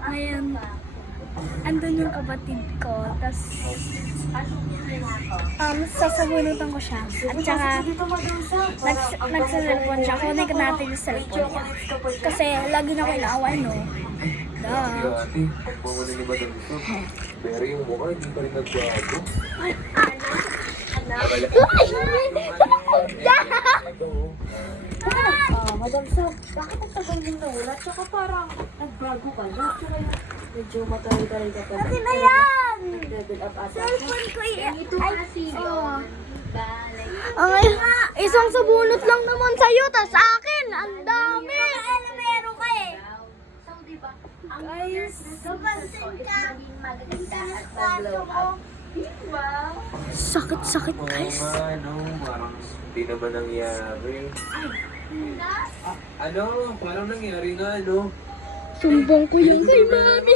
Ngayon, andun yung kapatid ko. Tapos, sasabunutan ko siya. At saka, nagsa-cellphone siya. Kunin ko natin yung cellphone niya. Kasi, lagi na ko inaaway, no? Duh. Ate, pagmamali ni Madam ito. Pero yung mukha, hindi pa rin nagbago. Madam Sab, bakit ang tagal din nawala? Tsaka parang nagbago ka na. Tsaka yung medyo mataray-taray ka pa. Akin na yan! Level up ata. Cellphone ko yan. Ito kasi yun. Ay, isang sabunot lang naman sa'yo, tas akin, ang dami. Ano meron ka eh? So, diba? Ang Ayos. kapansin ka. Maganda at pag-glow up. Diba? Sakit-sakit, Oo guys. nga, no? Parang hindi naman nangyari. Ano? Parang nangyari nga, no? Sumbong ko yan kay mami.